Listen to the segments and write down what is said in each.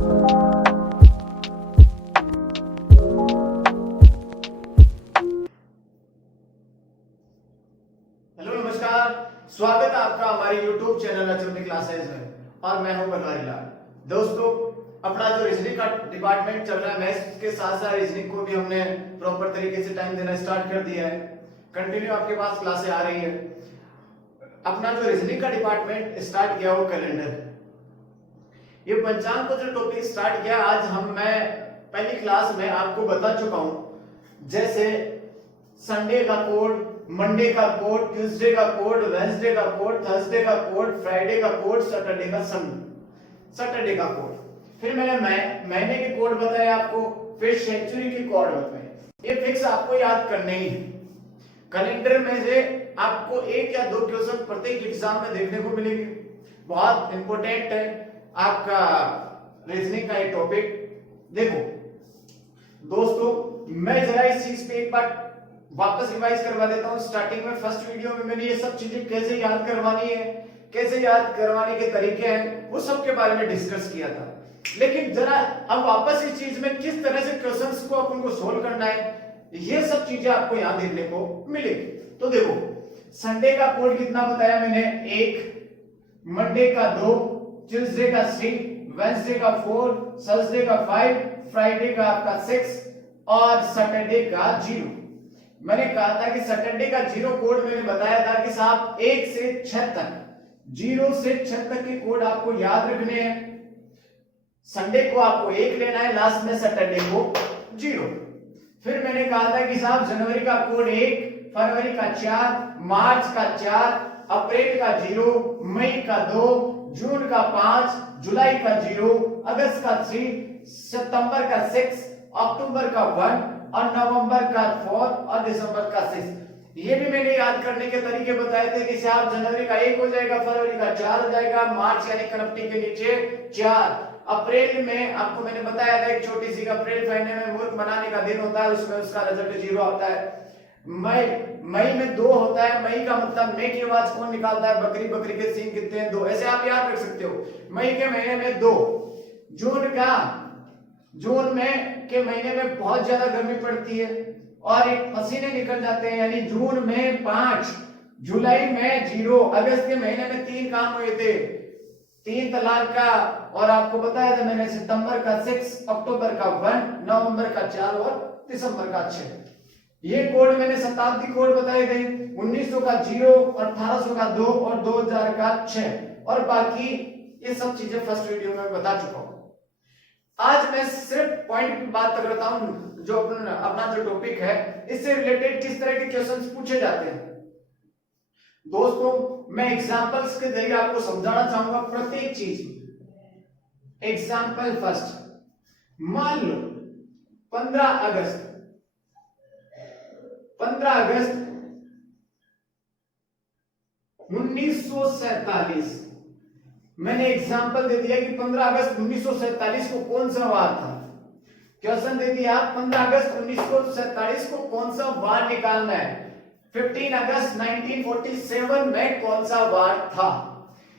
Hello नमस्कार, स्वागत है आपका हमारे YouTube चैनल अचंबे क्लासेस में और मैं हूं बनवारी लाल। दोस्तों, अपना जो रीजनिंग का डिपार्टमेंट चल रहा है, मैथ्स के साथ साथ रीजनिंग को भी हमने प्रॉपर तरीके से टाइम देना स्टार्ट कर दिया है। कंटिन्यू आपके पास क्लासें आ रही है। अपना जो रीजनिंग का डिपार्टमेंट स्टार्ट किया वो कैलेंडर, ये पंचांग को जो टॉपिक स्टार्ट किया आज मैं पहली क्लास में आपको बता चुका हूं। जैसे संडे का कोड, मंडे का कोड, ट्यूसडे का कोड, वेडनेसडे का कोड, थर्सडे का कोड, फ्राइडे का कोड, सैटरडे का कोड। फिर मैंने महीने के कोड बताए आपको, फिर सेंचुरी के कोड बताए। ये फिक्स आपको याद करने ही है। कैलेंडर में से आपको एक या दो क्वेश्चन प्रत्येक एग्जाम में देखने को मिलेंगे। बहुत इंपॉर्टेंट है आपका रीजनिंग का ये टॉपिक। देखो दोस्तों, मैं जरा इस चीज पे एक बार वापस रिवाइज करवा देता हूं। स्टार्टिंग में फर्स्ट वीडियो में मैंने ये सब चीजें कैसे याद करवानी है, कैसे याद करवाने के तरीके हैं, वो सब के बारे में डिस्कस किया था। लेकिन जरा अब वापस इस चीज में किस तरह से क्वेश्चंस को अपन को सोल्व करना है, ये सब चीजें आपको यहां देखने को मिलेगी। तो देखो, संडे का कोड कितना बताया मैंने, 1, मंडे का 2, ट्यूसडे का 3, वेडनेसडे का 4, थर्सडे का 5, फ्राइडे का आपका 6 और सैटरडे का 0। मैंने कहा था कि सैटरडे का 0 कोड मैंने बताया था कि साहब 1 से 6 तक, 0 से 6 तक के कोड आपको याद रखने हैं। संडे को आपको 1 लेना है, लास्ट में सैटरडे को 0। फिर मैंने कहा था कि साहब जनवरी का कोड 1, फरवरी का 4, मार्च का 4, अप्रैल का 0, मई का 2, जून का 5, जुलाई का 0, अगस्त का 3, सितंबर का 6, अक्टूबर का 1 और नवंबर का 4 और दिसंबर का 6। ये भी मैंने याद करने के तरीके बताए थे कि साहब जनवरी का 1 हो जाएगा, फरवरी का 4 हो जाएगा, मार्च यानी कनपटी के नीचे 4, अप्रैल में आपको मैंने बताया था एक छोटी सी अप्रैल महीने में मुल्क मनाने का दिन होता है, उसमें उसका रिजल्ट 0 आता है। मई में 2 होता है। मई का मतलब मई की आवाज कौन निकालता है, बकरी, बकरी के सींग कितने हैं, 2। ऐसे आप याद रख सकते हो। मई के महीने में 2, जून में के महीने में बहुत ज्यादा गर्मी पड़ती है और एक पसीने निकल जाते हैं, यानी जून में 5, जुलाई में 0, अगस्त के महीने में 3 काम हुए थे, 3 तलाक का, और आपको बताया था मैंने सितंबर का 6, अक्टूबर का 1, नवंबर का 4 और दिसंबर का 6। ये कोड मैंने शताब्दी कोड बताए थे, 1900 का 0 और 1800 का 2 और 2000 का 6, और बाकी ये सब चीजें फर्स्ट वीडियो में बता चुका हूं। आज मैं सिर्फ पॉइंट की बात करता हूं, जो अपना जो टॉपिक है इससे रिलेटेड किस तरह के क्वेश्चंस पूछे जाते हैं। दोस्तों, मैं एग्जांपल्स के जरिए आपको समझाना चाहूंगा प्रत्येक चीज। एग्जांपल फर्स्ट, मान लो 15 अगस्त 1947, मैंने एग्जांपल दे दिया कि 15 अगस्त 1947 को कौन सा वार था। क्वेश्चन दे दिया 15 अगस्त 1947 को कौन सा वार निकालना है। 15 अगस्त 1947 में कौन सा वार था।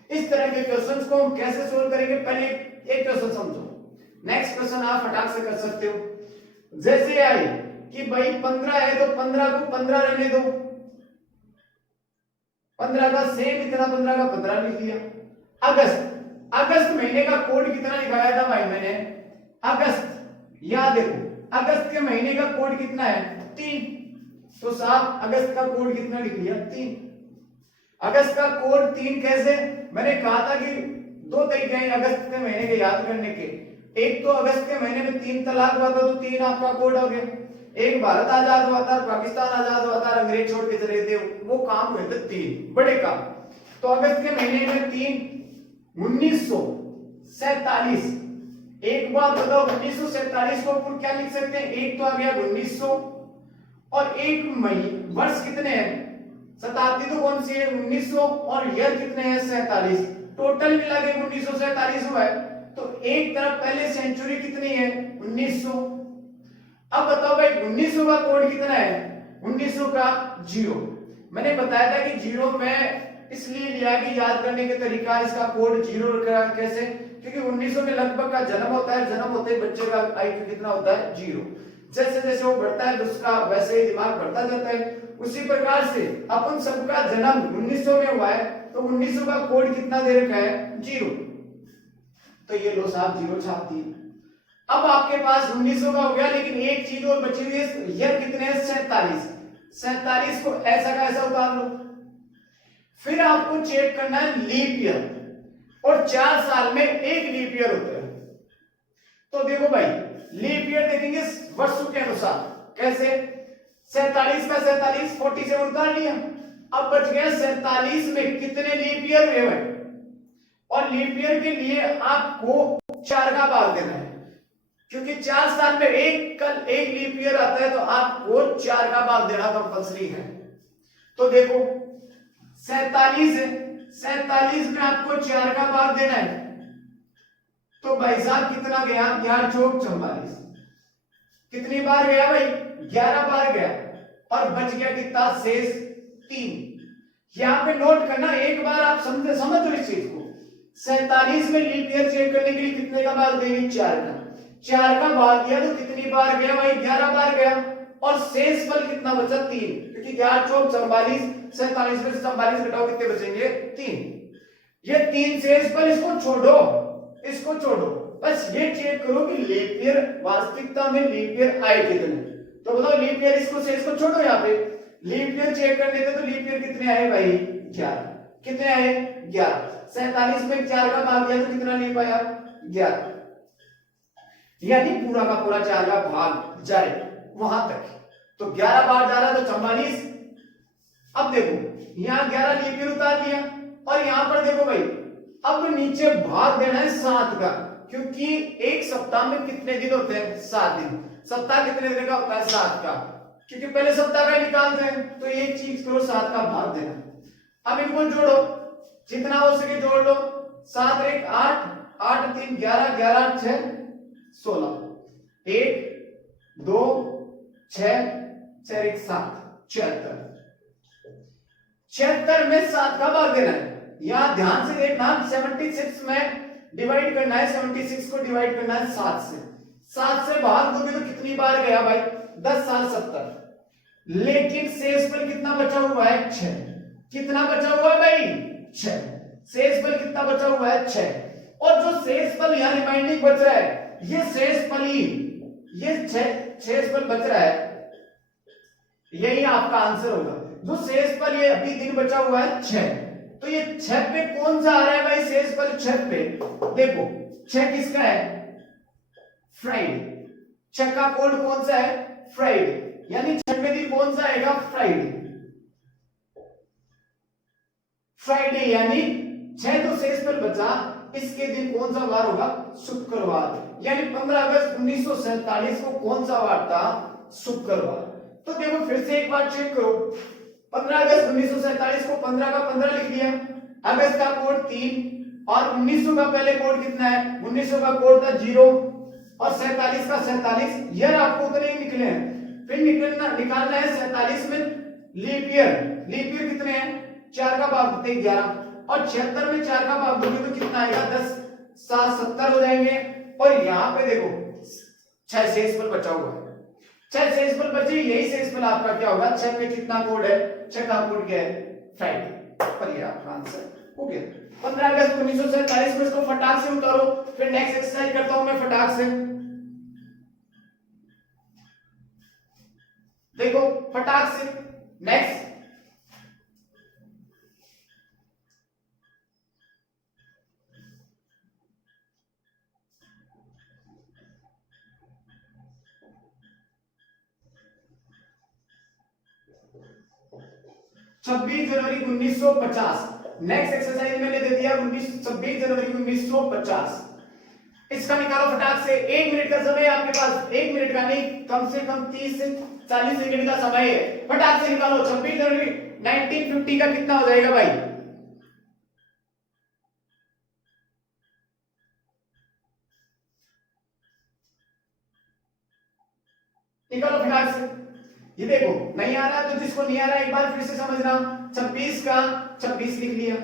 इस तरह के क्वेश्चंस को हम कैसे सोल्व करेंगे, पहले एक क्वेश्चन समझो, नेक्स्ट क्वेश्चन आप फटाक से कर सकते हो। जैसे आई कि भाई 15 है तो 15 को 15 रहने दो, 15 का सेम इतना, 15 का 15 लिख दिया। अगस्त महीने का कोड कितना निकाला था भाई मैंने, अगस्त, याद देखो अगस्त के महीने का कोड कितना है, 3, तो साहब अगस्त का कोड कितना लिख लिया, 3। अगस्त का कोड 3 कैसे, मैंने कहा था कि 2 तरीके हैं अगस्त के महीने के याद करने के। एक तो अगस्त के महीने में 3 तलाक हुआ था, तो 3 आपका कोड हो गया। एक भारत आजाद हुआ था, पाकिस्तान आजाद हुआ था, अंग्रेज छोड़ के चले थे, वो काम हुए थे 3 बड़े काम। तो अगस्त के महीने में 3, 1947। एक बात बताओ, 1947 को अपन क्या लिख सकते हैं, एक तो आ गया 1900 और एक मई, वर्ष कितने हैं, शताब्दी तो कौन सी है 1900 और ईयर कितने हैं 47, टोटल मिला के 1947 हुआ है। तो एक तरफ पहले सेंचुरी कितनी है 1900। अब बताओ भाई 1900 का कोड कितना है, 1900 का 0। मैंने बताया था कि 0 में इसलिए लिया कि याद करने के तरीका, इसका कोड 0 कैसे, क्योंकि 1900 में लगभग का जन्म होता है, जन्म होते ही बच्चे का आईक्यू कितना होता है 0। जैसे जैसे वो बढ़ता है उसका वैसे ही दिमाग बढ़ता जाता है। उसी प्रकार से अपन सबका जन्म 1900 में हुआ है, तो 1900 का कोड कितना दे रखा है 0, तो ये लो साहब 0 छाप दी। अब आपके पास 1900 का हो गया, लेकिन एक चीज और बची हुई है, ईयर कितने हैं 47। 47 को ऐसा का ऐसा उतार लो। फिर आपको चेक करना है लीप ईयर, और 4 साल में एक लीप ईयर होता है। तो देखो भाई लीप ईयर देखेंगे वर्षों के अनुसार, कैसे 47 का 47 47 उतार लिया, अब बच गया 47 में कितने लीप ईयर हुए भाई, और लीप ईयर के लिए आपको 4 का भाग देना है, क्योंकि 4 साल में एक लीप ईयर आता है, तो आपको 4 का भाग देना कंपल्सरी है। तो देखो 47 है, 47 में आपको 4 का भाग देना है, तो भाई साहब कितना गया, 4 चौक 44, कितनी बार गया भाई 11 बार गया, और बच गया कितना शेष 3। यहां पे नोट करना, एक बार आप समझो इस चीज को, 47 में लीप ईयर चेक करने के लिए कितने का भाग देंगे 4 का, 4 का भाग दिया तो कितनी बार गया भाई 11 बार गया, और शेष फल कितना बचा 3, क्योंकि 4 चौक 44, 47 में से 44 घटाओ कितने बचेंगे 3। ये 3 शेष फल, इसको छोड़ो, इसको छोड़ो, बस ये चेक करो कि लीप ईयर वास्तविकता में लीप ईयर आए कितने। तो बताओ लीप ईयर, इसको शेष को छोड़ो, यहाँ पे लीप ईयर चेक करने थे, तो लीप ईयर कितने आए भाई 11, कितने आए 11। 47 में 4 का भाग दिया तो कितना लीप आया 11, यानी पूरा का पूरा 4 का भाग जाए वहां तक, तो 11 बार जा रहा तो 44। अब देखो यहाँ 11 लीप ईयर उतार लिया, और यहां पर देखो भाई अब नीचे भाग देना है 7 का, क्योंकि एक सप्ताह में कितने दिन होते हैं 7 दिन, सप्ताह कितने दिन का होता है 7 का, क्योंकि पहले सप्ताह का निकालते हैं, तो एक चीज करो 7 का भाग देना। अब इनको जोड़ो, जितना हो सके जोड़ लो, 7 1 8, 8 3 11, 11 6 16, 1 2 6 4 1 7, 76। 76 में 7 का भाग देना है। यहां ध्यान से देखना, 76 में डिवाइड करना है, 76 को डिवाइड करना है 7 से, 7 से भाग दोगे तो कितनी बार गया भाई 10 साल 70, लेकिन शेषफल कितना बचा हुआ है 6, कितना बचा हुआ है भाई 6, शेषफल कितना बचा हुआ है 6, और जो शेषफल यहाँ रिमाइंडिंग बच रहा है, ये शेषफल ही, ये शेषफल बच रहा है, यही आपका आंसर होगा। जो शेषफल ये अभी दिन बचा हुआ है 6, तो ये 6 पे कौन सा आ रहा है भाई शेषफल 6 पे, देखो 6 किसका है फ्राइडे, 6 का कोड कौन सा है फ्राइडे, यानी 6वें दिन कौन सा आएगा फ्राइडे, फ्राइडे यानी 6 तो शेषफल बचा, इसके दिन कौन सा वार होगा शुक्रवार, यानी 15 अगस्त 1947 को कौन सा वार था शुक्रवार। तो देखो फिर से एक बार चेक करो, 15 अगस्त 1947 को 15 का 15 लिख दिया, अगस्त का कोड 3, और 1900 का पहले कोड कितना है, 1900 का कोड था 0, और 47 का 47, ईयर आपको उतने ही निकले हैं। फिर निकालना है 47 में लीप ईयर, लीप ईयर कितने हैं 4 का भाग होते हैं 11, और 76 में 4 का भाग दोगे तो कितना आएगा 10 7 70 हो जाएंगे, और यहाँ पे देखो 6 शेषफल बचा हुआ है, 6 शेषफल बचे, यही शेषफल आपका क्या होगा, 6 में कितना कोड है, 6 का कोड क्या है फ्राइडे, पर ये आपका आंसर हो गया। 15 अगस्त 1947 में इसको फटाक से उतारो, फिर नेक्स्ट एक्सरसाइज करता हूं मैं फटाक से, देखो फटाक से नेक्स्ट, छब्बीस जनवरी 1950, नेक्स्ट एक्सरसाइज मैंने दे दिया 26 जनवरी 1950, इसका निकालो फटाक से। 1 मिनट का समय है आपके पास, 1 मिनट का नहीं, कम से कम 30 से 40 सेकंड का समय है, फटाक से निकालो। 26 जनवरी 1950 का कितना हो जाएगा भाई, निकालो फटाक से। ये देखो नहीं आ रहा, तो जिसको नहीं आ रहा एक बार फिर से समझना, 26 का 26 लिख लिया,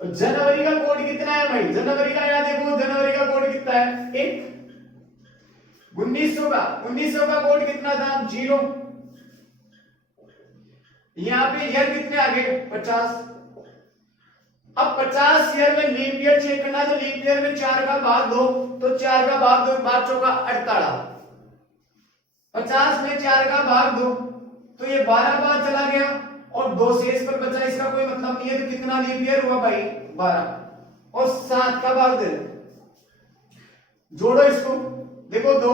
जनवरी का कोड कितना है भाई? जनवरी का याद देखो, जनवरी का कोड कितना है? 1। 1900 का कोड कितना था? 0। यहाँ पे ईयर कितने आ गए? 50। अब 50 ईयर में लीप ईयर चेक करना, तो लीप ईयर में 4 का भाग 2, तो 4 का भाग 2 5 चौका 48। 50 में 4 का भाग 2 तो ये 12 बार चला गया और 2 शेष पर बचा, इसका कोई मतलब नहीं है। तो कितना लीप ईयर हुआ भाई? 12। और 7 का भाग दे, जोड़ो इसको, देखो 2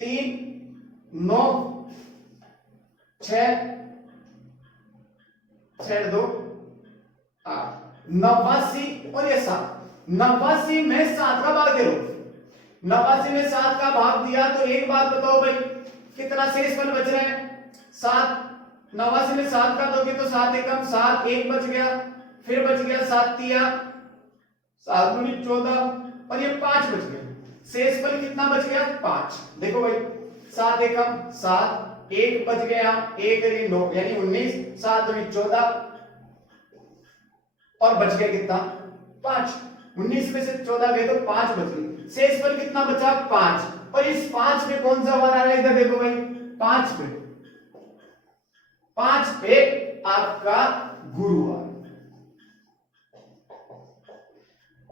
3 9 6 6 2 8 89 और ये 7। 89 में 7 का भाग दे लो। 89 में 7 का भाग दिया तो एक बात बताओ भाई, कितना शेषफल बच रहा है? 7। 89 में 7 का दोगे तो 7 एकम 7, 1 बच गया, फिर बच गया 7 तिया 7 दूनी 14 और ये 5 बच गया। शेषफल कितना बच गया? 5। देखो भाई 7 एकम 7, 1 बच गया, 1 रे 9 यानी 19, 7 दूनी 14 और बच गया कितना? 5। 19 में से 14 गए तो 5 बच गए। शेषफल कितना बचा? 5। और इस 5 में कौन सा वार आ रहा है? इधर देखो भाई 5 पे, 5 पे आपका गुरुवार।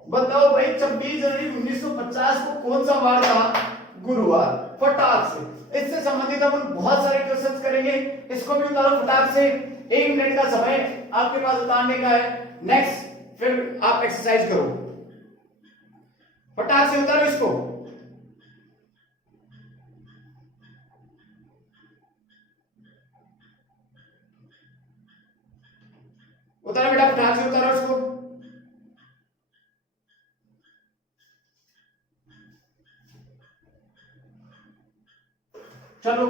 बताओ भाई 26 जनवरी 1950 को कौन सा वार था? गुरुवार। फटाक से इससे संबंधित हम बहुत सारे क्वेश्चंस करेंगे, इसको भी उतारो फटाक से। 1 मिनट का समय आपके पास उतारने का है। नेक्स्ट फिर आप एक्सरसाइज करो, फटाक से उतारो इसको। उतारो बेटा, फटाक से उतारो इसको। चलो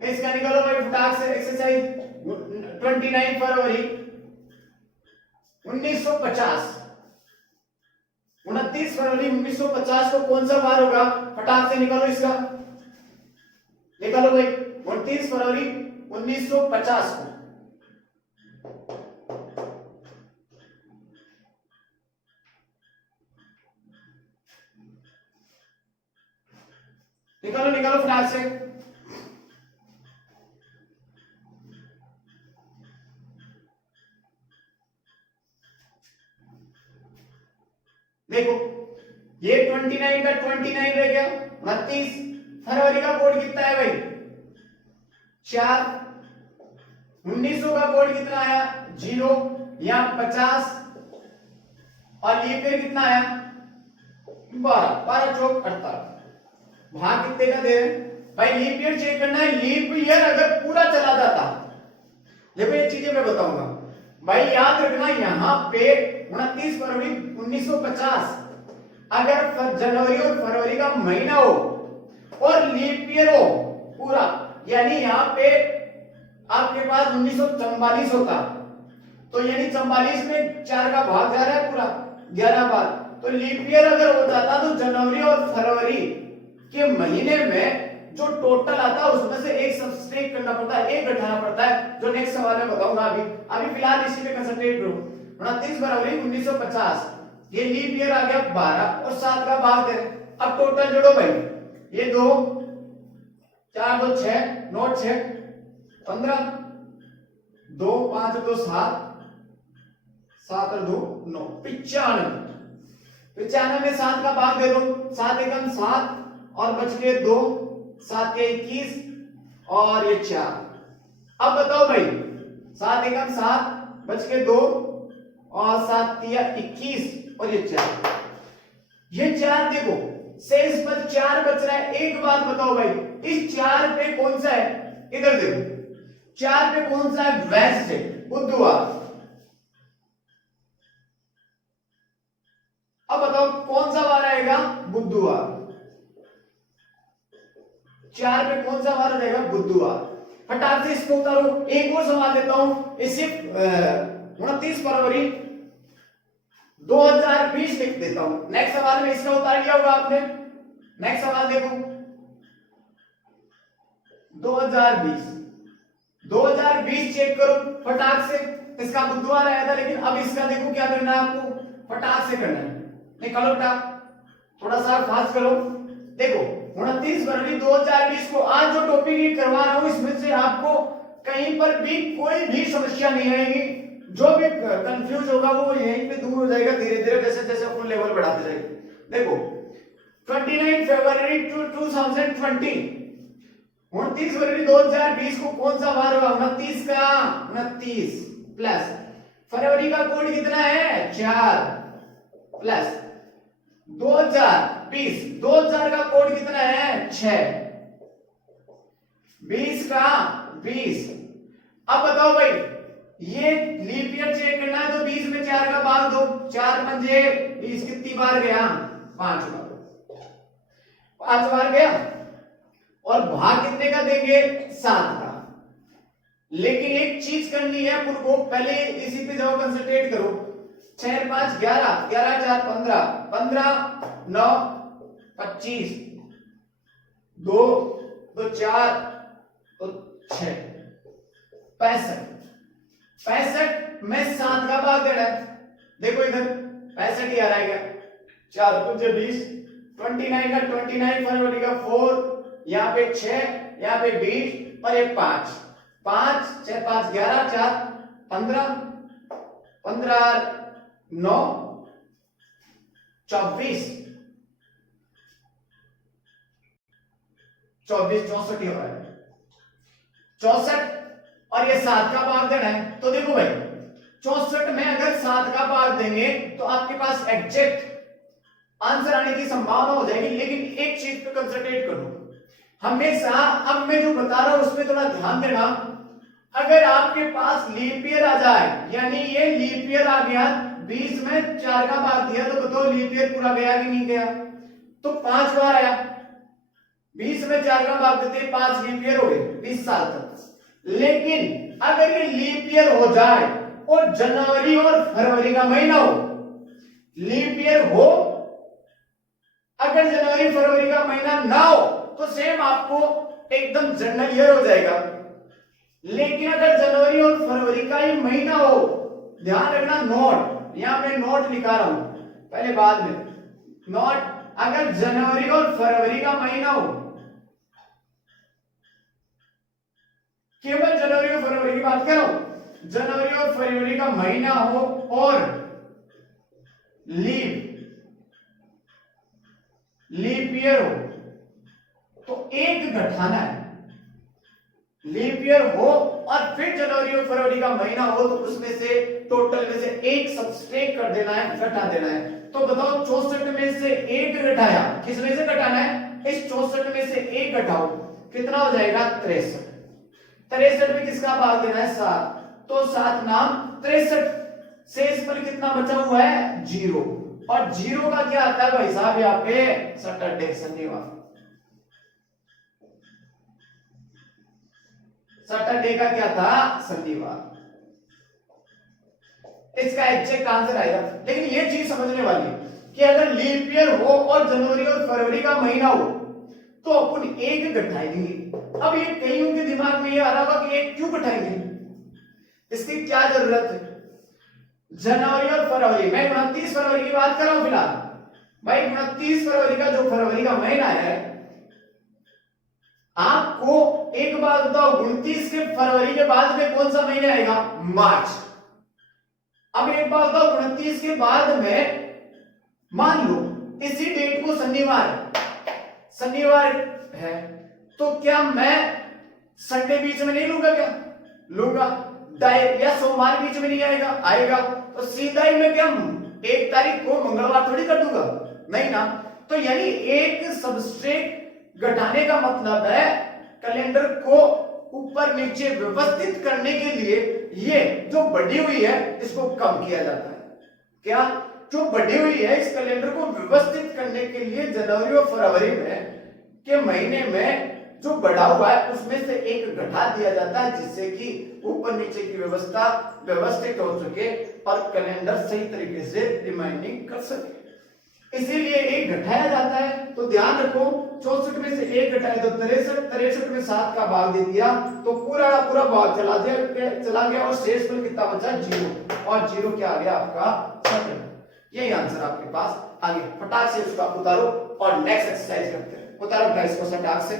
इसका निकालो भाई फटाक से एक्सरसाइज। 29 फरवरी 1950, 29 फरवरी 1950 को कौन सा वार होगा? फटाक से निकालो इसका, निकालो भाई 29 फरवरी 1950 को। निकालो निकालो फटाक से। देखो ये 29 का 29 रह गया, 29 फरवरी का कोड कितना है भाई? 4। 1900 का कोड कितना आया? 0 या 50 और लीप ईयर कितना आया? 12। 12 चौक 48। भाग कितने का दे रहे भाई? लीप ईयर चेक करना है। लीप ईयर अगर पूरा चला जाता, देखो ये चीजें मैं बताऊंगा भाई, याद रखना। यहाँ पे 29 फरवरी 1950 अगर जनवरी और फरवरी का महीना हो और लीप ईयर हो पूरा, यानी यहाँ पे आपके पास 1944 होता, तो यानी 44 में 4 का भाग जा रहा है पूरा 11 बार, तो लीप ईयर अगर हो जाता तो जनवरी और फरवरी के महीने में जो टोटल आता है उसमें से एक सब्सट्रैक्ट करना पड़ता है, एक घटाना पड़ता है, जो नेक्स्ट सवाल में बताऊंगा। अभी फिलहाल इसी पे कंसंट्रेट करो। 29 फरवरी 1950 ये लीप ईयर आ गया 12 और 7 का भाग दे। अब टोटल जोड़ो भाई, ये 2 4 2 6 9 6 15 2 5 2 7 7 और 2 9 95। 95 में 7 का भाग दे दो, 7 एकम 7 और बच गए 2, 7 के 21 और ये 4। अब बताओ भाई 7 एकम 7 बच के 2 और 7 तिया 21 और ये 4। ये 4 देखो शेष पर 4 बच रहा है। एक बात बताओ भाई, इस 4 पे कौन सा है? इधर देखो 4 पे कौन सा है? वेडनेसडे, बुधवार। अब बताओ कौन सा वार आएगा? बुधवार। 4 पे कौन सा वार रहेगा? बुधवार। फटाक से इसको उतारो। एक और सवाल देता हूं, इसे 29 फरवरी 2020 लिख देता हूं। नेक्स्ट सवाल में इसका उतार लिया होगा आपने। नेक्स्ट सवाल देखो 2020 चेक करो फटाक से। इसका बुधवार आया था, लेकिन अब इसका देखो क्या करना है आपको, फटाक से करना है। निकालो बेटा, थोड़ा सा फास्ट करो। देखो 29 फरवरी 2020 को आज जो टॉपिक करवा रहा हूं इसमें से आपको कहीं पर भी कोई भी समस्या नहीं आएगी। जो भी कंफ्यूज होगा वो यहीं पे दूर हो जाएगा धीरे धीरे, जैसे जैसे अपन लेवल बढ़ाते जाएंगे। देखो 29 फरवरी 2020, 29 फरवरी 2020 को कौन सा वार होगा, 29 का 29 प्लस फरवरी का कोड कितना है 4 प्लस 2020 का कोड कितना है 6, 20 का 20। अब बताओ भाई, ये लीप ईयर चेक करना है तो 20 में 4 का भाग दो, 4 पंजे 20, कितनी बार गया 5 बार, 5 बार गया। और भाग कितने का देंगे 7 का। लेकिन एक चीज करनी है अपन को, पहले इसी पे जाओ कंसंट्रेट करो। 6 5 11, 11 4 15, 15 9 25, 2 2 4 तो 6 65, 65 में 7 का भाग देना है। देखो इधर 65 ही आ रहा है क्या, 4 पंजे 20, 29 का 29 फरवरी का 4, यहाँ पे 6, यहाँ पे 20 और ये 5, 5 6 5 11 4 15, 15 9 24, 24 64 ही हो रहा है, 64 और ये 7 का भाग देना है। तो देखो भाई 64 में अगर 7 का भाग देंगे तो आपके पास एग्जैक्ट आंसर आने की संभावना हो जाएगी। लेकिन एक चीज पे कंसंट्रेट करो हमेशा, अब मैं जो बता रहा हूं उसमें थोड़ा ध्यान देना। अगर आपके पास लीप ईयर आ जाए, यानी ये लीप ईयर आ गया, 20 में 4 का भाग दिया, तो बताओ लीप ईयर पूरा गया कि नहीं गया, तो 5 बार आया। 20 में 4 का भाग देते 5 लीप ईयर हो गए 20 साल तक। लेकिन अगर ये लीप ईयर हो जाए और जनवरी और फरवरी का महीना हो, लीप ईयर हो, अगर जनवरी फरवरी का महीना ना हो तो सेम आपको एकदम जनरल ईयर हो जाएगा। लेकिन अगर जनवरी और फरवरी का ही महीना हो, ध्यान रखना नोट, यहां मैं नोट लिखा रहा हूं पहले बाद में नोट, अगर जनवरी और फरवरी का महीना हो, केवल जनवरी और फरवरी की बात कर रहा हूं, जनवरी और फरवरी का महीना हो और लीप ईयर हो तो एक घटाना है। लीप ईयर हो और फिर जनवरी और फरवरी का महीना हो तो उसमें से टोटल में से एक सब्सट्रैक्ट कर देना है, घटा देना है। तो बताओ 64 में से एक घटाया, किस में से घटाना है, इस 64 में से एक घटाओ, कितना हो जाएगा 63। 63 में किसका भाग देना है 7, तो 7 नाम 63, शेष पर कितना बचा हुआ है 0, और 0 का क्या आता है भाई साहब यहाँ पे सैटरडे शनिवार। सैटरडे का क्या था शनिवार, इसका एग्जैक्ट आंसर आएगा। लेकिन ये चीज समझने वाली कि अगर लीप ईयर हो और जनवरी और फरवरी का महीना हो तो अपन एक घटाएंगे। अब ये कईयों के दिमाग में ये आ रहा होगा कि एक क्यों घटाएंगे, इसकी क्या जरूरत है। जनवरी और फरवरी, मैं 29 फरवरी की बात कर रहा हूं फिलहाल भाई। 29 फरवरी का जो फरवरी का महीना है, आपको एक बात बताओ, 29 के फरवरी के बाद में कौन सा महीना आएगा मार्च। अब एक बात बताओ, 29 के बाद में मान लो इसी डेट को शनिवार है, तो क्या मैं संडे बीच में नहीं लूंगा, क्या लूंगा, या सोमवार बीच में नहीं आएगा, तो सीधा ही मैं क्या 1 तारीख को मंगलवार थोड़ी कर दूंगा, नहीं ना। तो यानी एक सबस्ट्रेट घटाने का मतलब है कैलेंडर को ऊपर नीचे व्यवस्थित करने के लिए ये जो बढ़ी हुई है इसको कम किया जाता है। क्या जो बढ़ी हुई है इस कैलेंडर को व्यवस्थित करने के लिए जनवरी और फरवरी में के महीने में जो बढ़ा हुआ है उसमें से एक घटा दिया जाता है, जिससे कि ऊपर नीचे की व्यवस्था व्यवस्थित हो सके और कैलेंडर सही तरीके से रिमाइंडिंग कर सके। इसीलिए एक घटाया जाता है। तो ध्यान रखो 64 में से एक घटाए तो 63, 63 में 7 का भाग दे दिया तो पूरा पूरा भाग चला गया और शेष पर कितना बचा? 0। और 0 क्या आ गया आपका? 7। यही आंसर आपके पास आ गया। फटाक से उसका उतारो और नेक्स्ट एक्सरसाइज करते हैं। उतारो गाइस को फटाक से,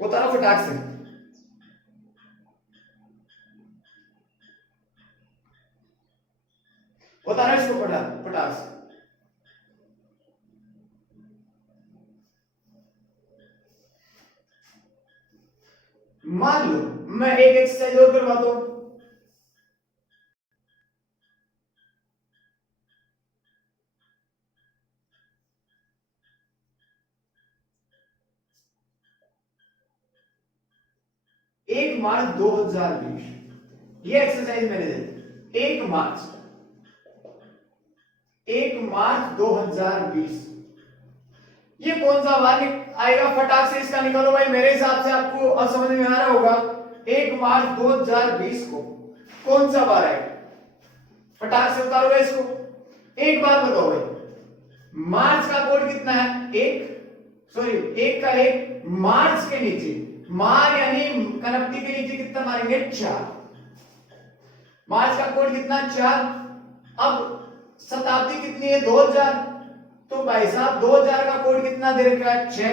उतारो फटाक से। उतारो इसको फटाक से। मान लो मैं एक एक्सरसाइज और करवाता हूं। एक मार्च 2020, ये एक्सरसाइज मैंने दी। 1 मार्च 2020, ये कौन सा वार आएगा? फटाक से इसका निकालो भाई। मेरे हिसाब से आपको अब समझ में आ रहा होगा 1 मार्च 2020 को कौन सा वार आएगा? फटाक से उतारोगे इसको। एक बार बताओ भाई, मार्च का कोड कितना है? 1 का 1 मार्च के नीचे मार यानी कनपटी के नीचे कितना मारेंगे? 4। मार्च का कोड कितना? 4। अब शताब्दी कितनी है? 2000। तो भाई साहब 2000 का कोड कितना दे रखा है? 6।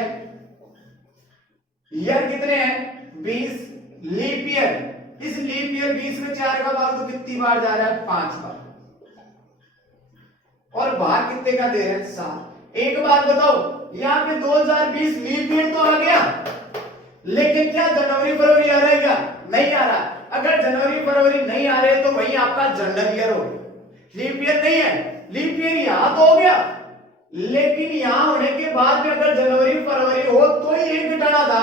ईयर कितने हैं? 20। लीप ईयर, इस लीप ईयर 20 में 4 का भाग तो कितनी बार जा रहा है? 5 बार। और भाग कितने का दे रहे हैं? 7। एक बात बताओ, यहाँ पे 2020 लीप ईयर तो आ गया, लेकिन क्या जनवरी फरवरी आ रहा है? क्या नहीं आ रहा? अगर जनवरी फरवरी नहीं आ रहे तो वही आपका जनरल ईयर हो गया, लीप ईयर नहीं है। लीप ईयर यहां तो हो गया, लेकिन यहां होने के बाद में अगर जनवरी फरवरी हो तो ही एक घटाना था,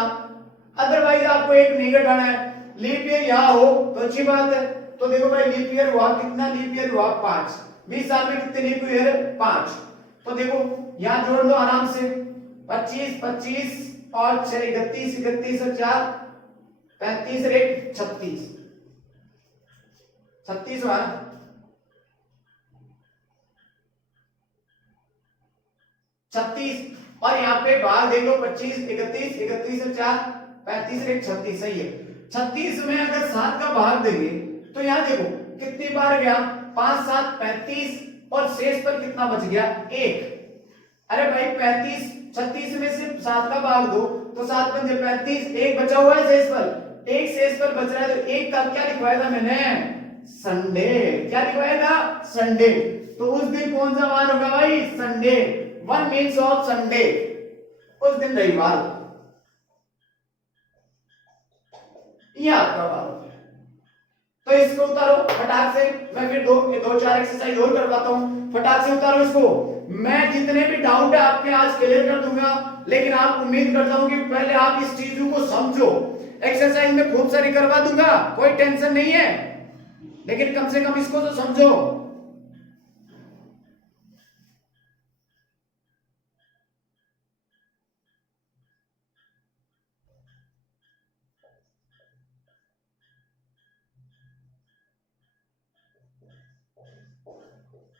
अदरवाइज आपको एक नहीं घटाना है। लीप ईयर यहां हो तो अच्छी बात है। तो देखो भाई लीप ईयर हुआ कितना? लीप ईयर हुआ 5। 20 साल में कितने लीप ईयर? 5। तो देखो यहां जोड़ दो आराम से, 25 25 और 6 31 31 और 4 35 और 1 36 36 हुआ। 36 और यहाँ पे भाग देख लो 25 31 31 और 4 35 और 1 36 सही है। 36 में अगर 7 का भाग देंगे तो यहाँ देखो कितनी बार गया? 5 7 35 और शेष पर कितना बच गया? 1। अरे भाई 35 36 में से 7 का भाग दो तो 7 पंजे 35, 1 बचा हुआ है शेष पर, 1 शेष पर बच रहा है तो 1 का क्या लिखवाया था मैंने? संडे। क्या लिखवाया था? संडे। तो उस दिन कौन सा वार होगा भाई? संडे। 1 मीन्स ऑफ संडे, उस दिन रविवार। ये आपका वार हो गया। तो इसको उतारो फटाक से। मैं फिर दो चार एक्सरसाइज और करवाता हूं, फटाक से उतारो इसको। मैं जितने भी डाउट है आपके आज क्लियर कर दूंगा, लेकिन आप उम्मीद करता हूं कि पहले आप इस चीजों को समझो। एक्सरसाइज में खूब सारी करवा दूंगा, कोई टेंशन नहीं है, लेकिन कम से कम इसको तो समझो।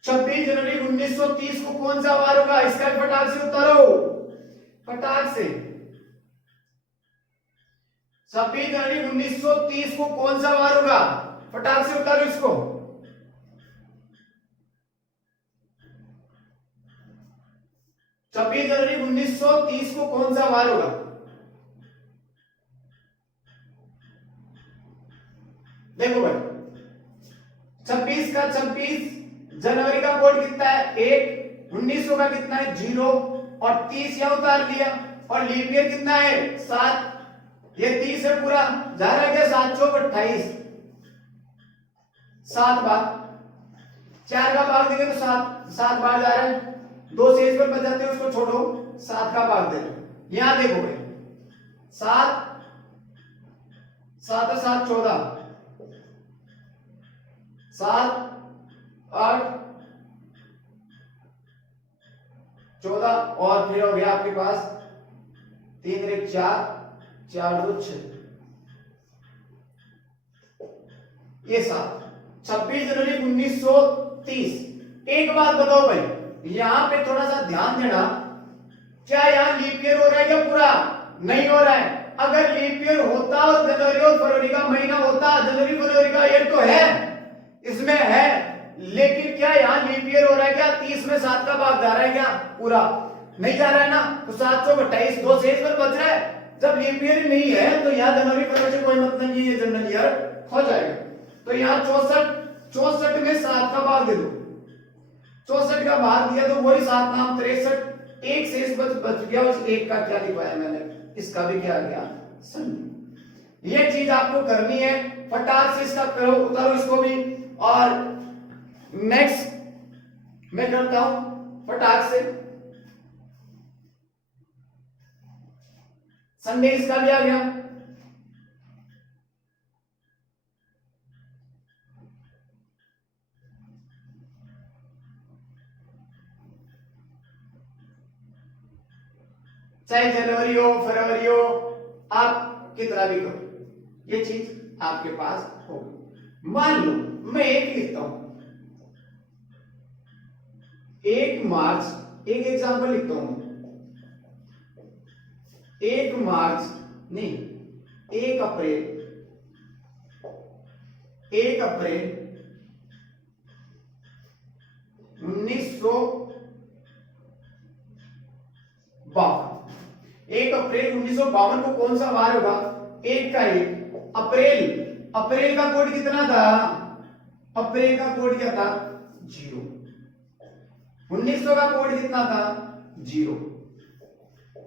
26 जनवरी 1930 को कौन सा वार होगा? इसका फटाक से उतारो, फटाक से। 26 जनवरी 1930 को कौन सा वार होगा? फटाक से उतारो इसको। 26 जनवरी 1930 को कौन सा वार होगा? देखो भाई 26 का 26 जनवरी का कोड कितना है? 1। 1900 का कितना है? 0 और 30 यहां उतार लिया और लीप ईयर कितना है? 7। ये 30 है पूरा जा रहा है क्या? 7 चौक 28, 7 बार। 4 का भाग देंगे तो 7 बार जा रहा है। 2 शेष पर बच जाते हैं, उसको छोड़ो, 7 का भाग दे दो। यहां देखो भाई 7 7 और 7 14, 7 8 14 और फिर हो गया आपके पास 3 रे 4, 4 2 6, ये 7, 26 जनवरी 1930। एक बात बताओ भाई, यहां पे थोड़ा सा ध्यान देना, क्या यहां लीप ईयर हो रहा है क्या पूरा? नहीं हो रहा है। अगर लीप ईयर होता और जनवरी और फरवरी का महीना होता, जनवरी फरवरी का ईयर तो है, इसमें है, लेकिन क्या यहां लीप ईयर हो रहा है क्या? 30 में 7 का भाग जा रहा है क्या पूरा? नहीं जा रहा है ना, तो 728 2 से पर बच रहा है। जब लीप ईयर नहीं है तो यहां जनवरी फरवरी से कोई मतलब नहीं है, जनरल ईयर हो जाएगा। तो यहां 64 में 7 का भाग दे दो, 64 का भाग दिया तो वही 7 नाम 63, एक शेष बच गया, उस एक का क्या लिखवाया मैंने, इसका भी क्या आ गया, संधि। ये चीज आपको करनी है, फटाक से इसका करो, उतारो इसको भी। और नेक्स्ट मैं करता हूं फटाक से, संडे इसका भी आ गया। चाहे जनवरी हो फरवरी हो, आप कितना भी करो, ये चीज आपके पास होगी। मान लो मैं एक लिखता हूं, 1 मार्च, एक एग्जांपल लिखता हूं, 1 मार्च नहीं, 1 अप्रैल, 1 अप्रैल 1952। 1 अप्रैल 1952 को कौन सा वार होगा? 1 का 1 अप्रैल। अप्रैल का कोड कितना था? अप्रैल का कोड क्या था? 0। 1900 का कोड कितना था? 0।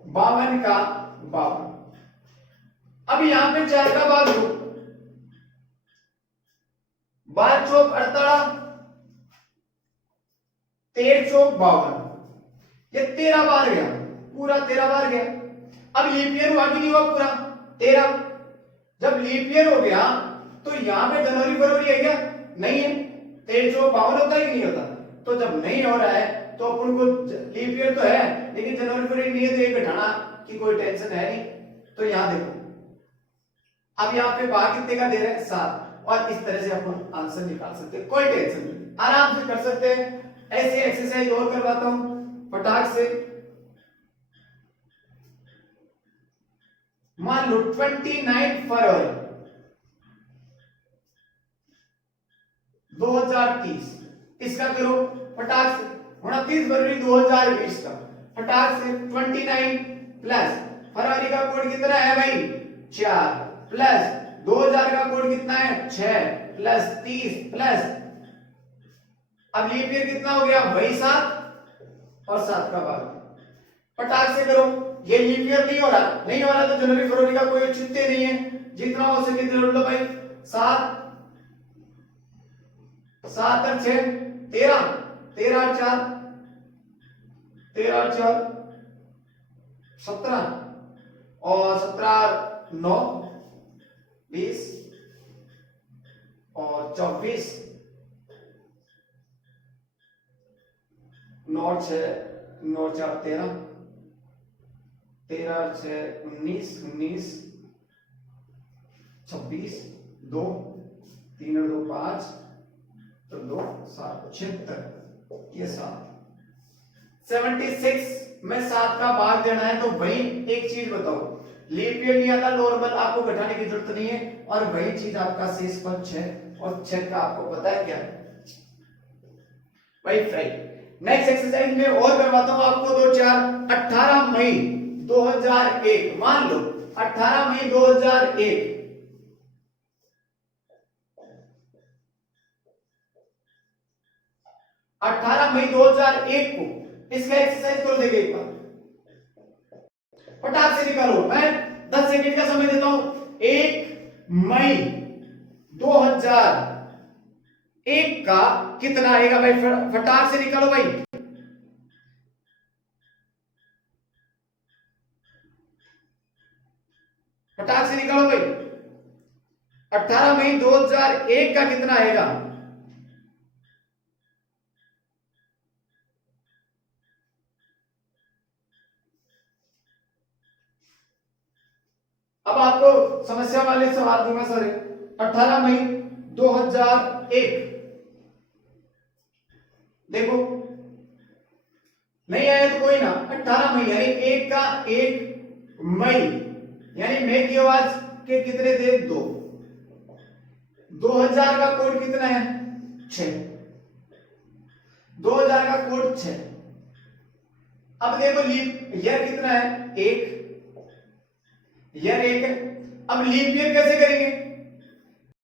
52 का 52। अब यहां पे 4 का भाग दो, 12 चौक 48, 13 चौक 52, ये 13 बार गया, पूरा 13 बार गया। अब लीप ईयर हुआ कि नहीं हुआ पूरा? 13। जब लीप ईयर हो गया तो यहां पे जनवरी फरवरी है क्या? नहीं है। 13 चौक 52 होता है कि नहीं होता? तो जब नहीं हो रहा है तो अपन को लीप ईयर तो है लेकिन जनवरी फरवरी नहीं है, तो ये घटाना की कोई टेंशन है नहीं। तो यहां देखो, अब यहाँ पे भाग कितने का दे रहे हैं? 7। और इस तरह से अपन आंसर निकाल सकते हैं, कोई टेंशन नहीं, आराम से कर सकते हैं। ऐसे एक्सरसाइज और करवाता हूं फटाक से। मान लो 29 फरवरी 2030, इसका करो फटाक से। 29 फरवरी 2020 का फटाक से 29 प्लस फरवरी का कोड कितना है भाई? 4 प्लस 2000 का कोड कितना है? 6 प्लस 30 प्लस, अब लीप ईयर कितना हो गया? वही 7 और 7 का भाग। फटाक से करो, ये लीप ईयर नहीं हो रहा, नहीं हो रहा तो जनवरी फरवरी का कोई औचित्य नहीं है, जितना हो सके जोड़ लो भाई। 7 7 और 6 13, 13 और 4 13 और 4 17 और 17 9 20 और 24 9 6 9 4 13 13 6 19 19 26 2 3 और 2 5 तो 2 7 76, ये 7 76 में 7 का भाग देना है। तो वही एक चीज बताओ, लीप ईयर नहीं आता, नॉर्मल आपको घटाने की जरूरत नहीं है, और वही चीज आपका शेष पद 6 और 6 का आपको पता है क्या है भाई फ्राइड। नेक्स्ट एक्सरसाइज में और करवाता हूं आपको 2 4 18 मई 2001, मान लो 18 मई 2001, 18 मई 2001 को इसका एक्सरसाइज कर देंगे एक बार, फटाक से निकालो। मैं 10 सेकंड का समय देता हूं। 1 मई 2001 का कितना आएगा भाई? फटाक से निकालो भाई। फटाक से निकालो भाई। 18 मई 2001 का कितना आएगा? अब आपको समस्या वाले सवाल दूंगा सर। 18 मई 2001, देखो नहीं आया तो कोई ना, 18 मई यानी 1 का 1 मई, यानी मई की आवाज के कितने थे? 2। 2000 का कोड कितना है? 6। 2000 का कोड 6। अब देखो लीप ईयर कितना है? 1 ईयर 1 है। अब लीप ईयर कैसे करेंगे?